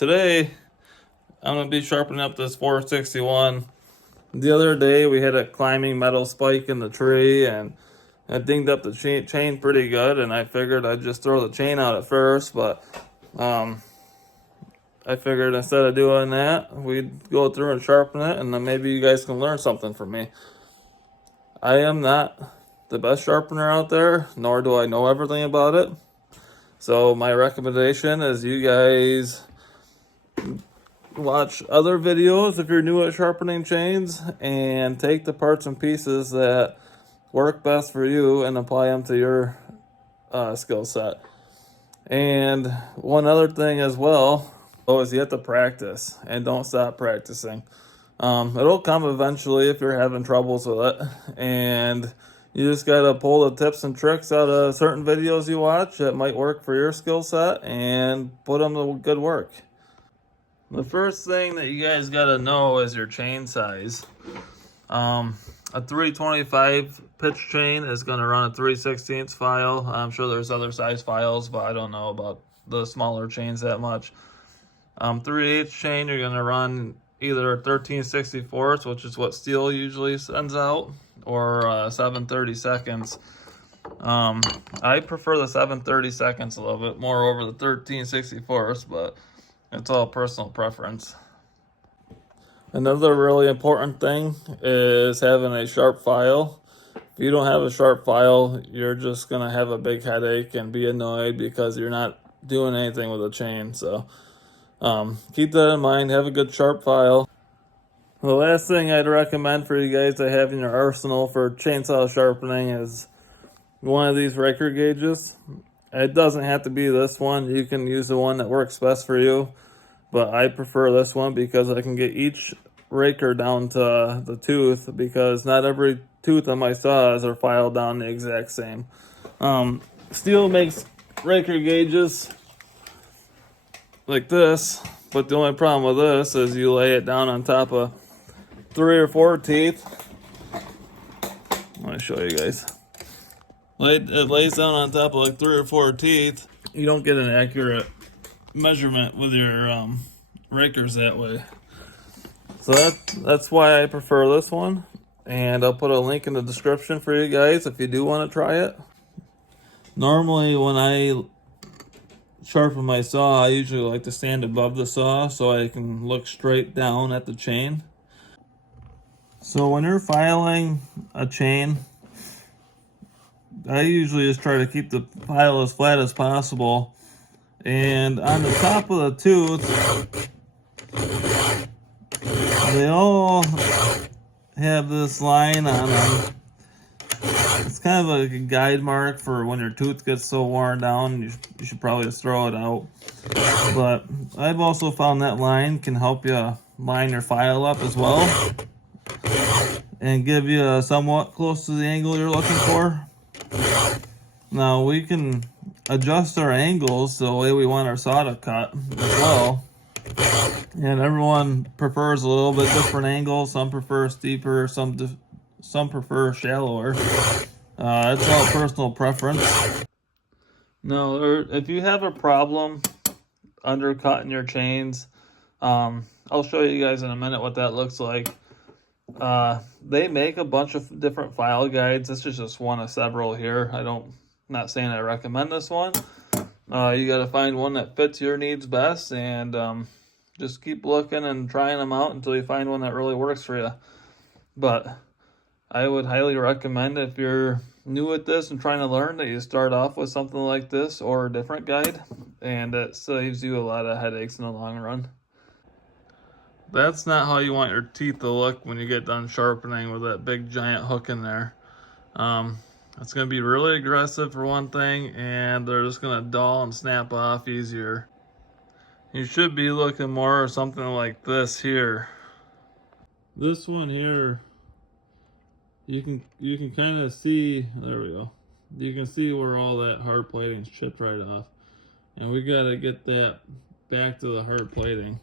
Today I'm going to be sharpening up this 461. The other day we had a climbing metal spike in the tree and I dinged up the chain pretty good, and I figured I'd just throw the chain out at first, but I figured instead of doing that, we'd go through and sharpen it, and then maybe you guys can learn something from me. I am not the best sharpener out there, nor do I know everything about it. So my recommendation is you guys watch other videos if you're new at sharpening chains and take the parts and pieces that work best for you and apply them to your skill set. And one other thing as well is you have to practice and don't stop practicing. It'll come eventually if you're having troubles with it, and you just gotta pull the tips and tricks out of certain videos you watch that might work for your skill set and put them to good work. The first thing that you guys gotta know is your chain size. A 325 pitch chain is going to run a 3/16 file. I'm sure there's other size files, but I don't know about the smaller chains that much. 3/8 chain, you're going to run either 13/64, which is what Stihl usually sends out, or 7/32. I prefer the 7/32 a little bit more over the 13/64, but it's all personal preference. Another really important thing is having a sharp file. If you don't have a sharp file, you're just going to have a big headache and be annoyed because you're not doing anything with a chain. So keep that in mind. Have a good sharp file. The last thing I'd recommend for you guys to have in your arsenal for chainsaw sharpening is one of these Raker gauges. It doesn't have to be this one. You can use the one that works best for you. But I prefer this one because I can get each raker down to the tooth, because not every tooth on my saws are filed down the exact same. Stihl makes Raker gauges like this, but the only problem with this is you lay it down on top of 3 or 4 teeth. Let me show you guys. It lays down on top of like 3 or 4 teeth. You don't get an accurate measurement with your rakers that way. So that's why I prefer this one, and I'll put a link in the description for you guys if you do want to try it. Normally when I sharpen my saw, I usually like to stand above the saw so I can look straight down at the chain. So when you're filing a chain, I usually just try to keep the file as flat as possible. And on the top of the tooth, they all have this line on them. It's kind of like a guide mark for when your tooth gets so worn down, you should probably just throw it out. But I've also found that line can help you line your file up as well and give you somewhat close to the angle you're looking for. Now we can adjust our angles the way we want our saw to cut as well. And everyone prefers a little bit different angle. Some prefer steeper, some prefer shallower. It's all personal preference. Now, if you have a problem undercutting your chains, I'll show you guys in a minute what that looks like. They make a bunch of different file guides. This is just one of several here. Not saying I recommend this one. You got to find one that fits your needs best, and just keep looking and trying them out until you find one that really works for you. But I would highly recommend, if you're new at this and trying to learn, that you start off with something like this or a different guide, and it saves you a lot of headaches in the long run. That's not how you want your teeth to look when you get done sharpening with that big giant hook in there. It's going to be really aggressive for one thing, and they're just going to dull and snap off easier. You should be looking more something like this here. This one here, you can kind of see, there we go. You can see where all that hard plating's chipped right off. And we got to get that back to the hard plating.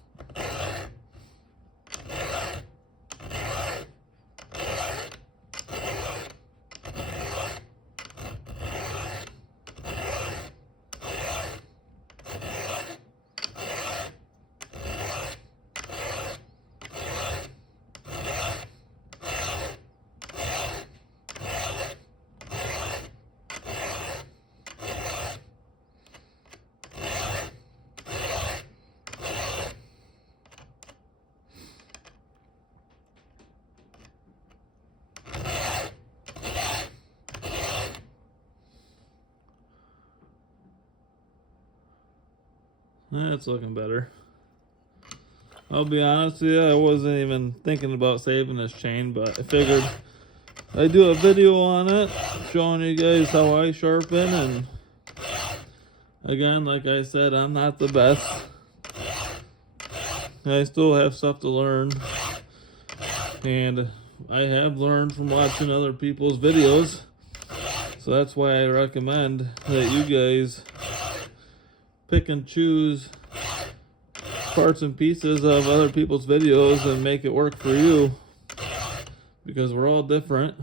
That's looking better. I'll be honest with you, I wasn't even thinking about saving this chain, but I figured I'd do a video on it, showing you guys how I sharpen. And again, like I said, I'm not the best. I still have stuff to learn. And I have learned from watching other people's videos. So that's why I recommend that you guys pick and choose parts and pieces of other people's videos and make it work for you, because we're all different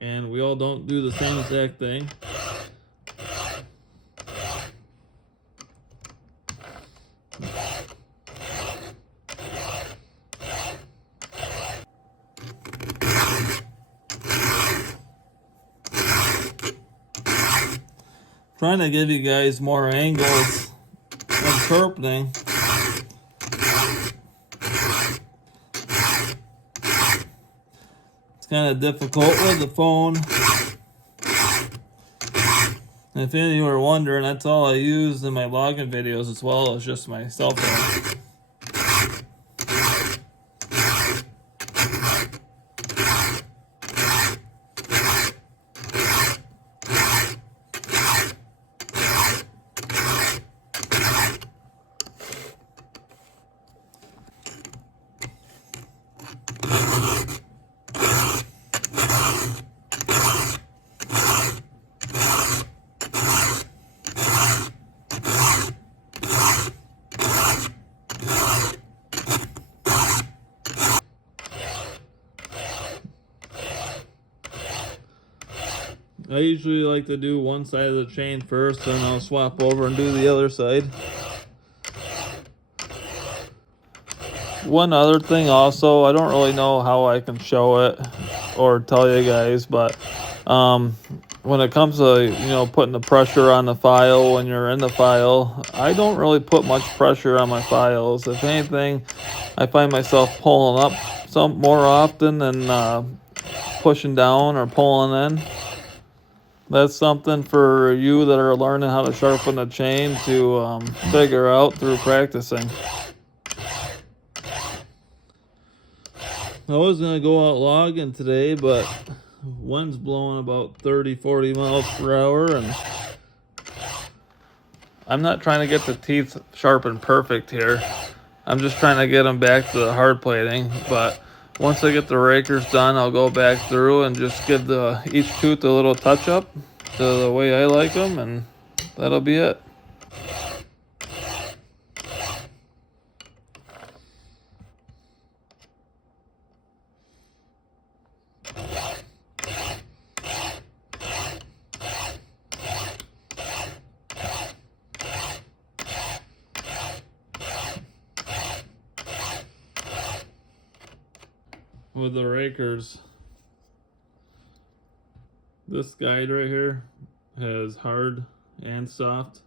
and we all don't do the same exact thing. Trying to give you guys more angles of sharpening. Kind of difficult with the phone. And if any of you are wondering, that's all I use in my logging videos as well as just my cell phone. I usually like to do one side of the chain first, then I'll swap over and do the other side. One other thing also, I don't really know how I can show it or tell you guys, but when it comes to, putting the pressure on the file when you're in the file, I don't really put much pressure on my files. If anything, I find myself pulling up some more often than pushing down or pulling in. That's something for you that are learning how to sharpen a chain to figure out through practicing. I was going to go out logging today, but wind's blowing about 30-40 miles per hour, and I'm not trying to get the teeth sharpened perfect here. I'm just trying to get them back to the hard plating, but once I get the rakers done, I'll go back through and just give each tooth a little touch up to the way I like them, and that'll be it. With the rakers, this guide right here has hard and soft.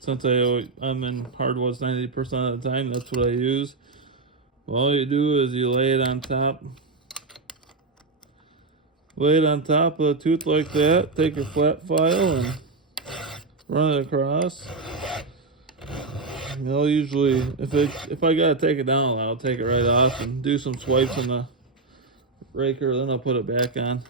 Since I'm in hardwoods 90% of the time, that's what I use. All you do is you lay it on top. Lay it on top of a tooth like that. Take your flat file and run it across. I'll usually, if I gotta take it down, I'll take it right off and do some swipes in the raker, then I'll put it back on.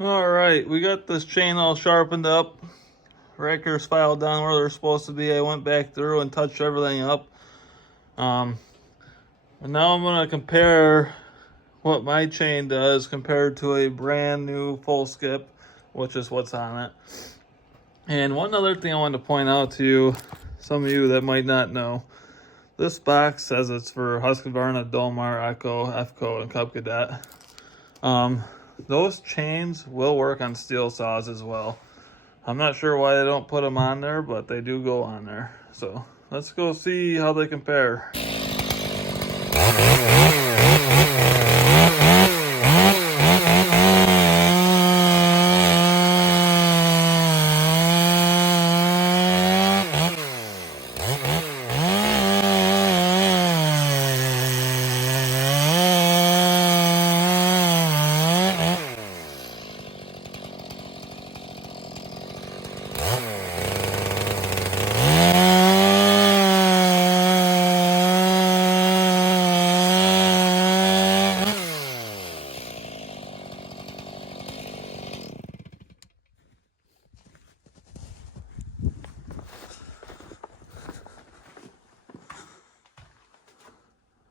All right, we got this chain all sharpened up, rakers filed down where they're supposed to be. I went back through and touched everything up. And now I'm going to compare what my chain does compared to a brand new full skip, which is what's on it. And one other thing I wanted to point out to you, some of you that might not know, this box says it's for Husqvarna, Dolmar, Echo, F-Co, and Cub Cadet. Those chains will work on Stihl saws as well. I'm not sure why they don't put them on there, but they do go on there. So let's go see how they compare.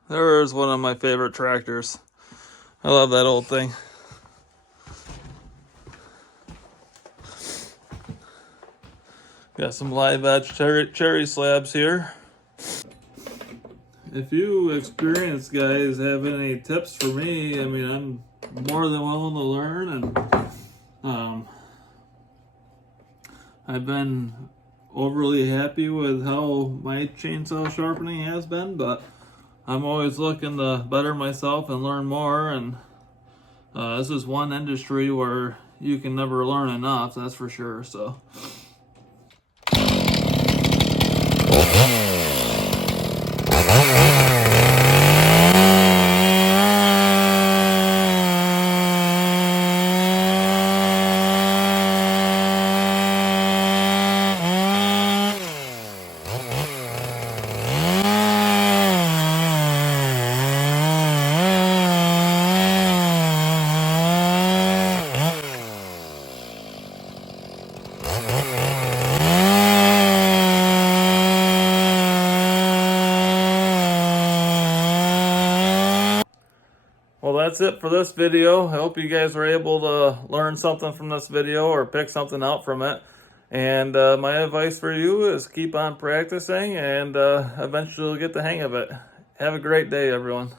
There's one of my favorite tractors. I love that old thing. Got some live edge cherry slabs here. If you experienced guys have any tips for me, I mean, I'm more than willing to learn, and I've been overly happy with how my chainsaw sharpening has been, but I'm always looking to better myself and learn more, and this is one industry where you can never learn enough, that's for sure. So well, that's it for this video. I hope you guys were able to learn something from this video or pick something out from it. And my advice for you is keep on practicing, and eventually you'll get the hang of it. Have a great day, everyone.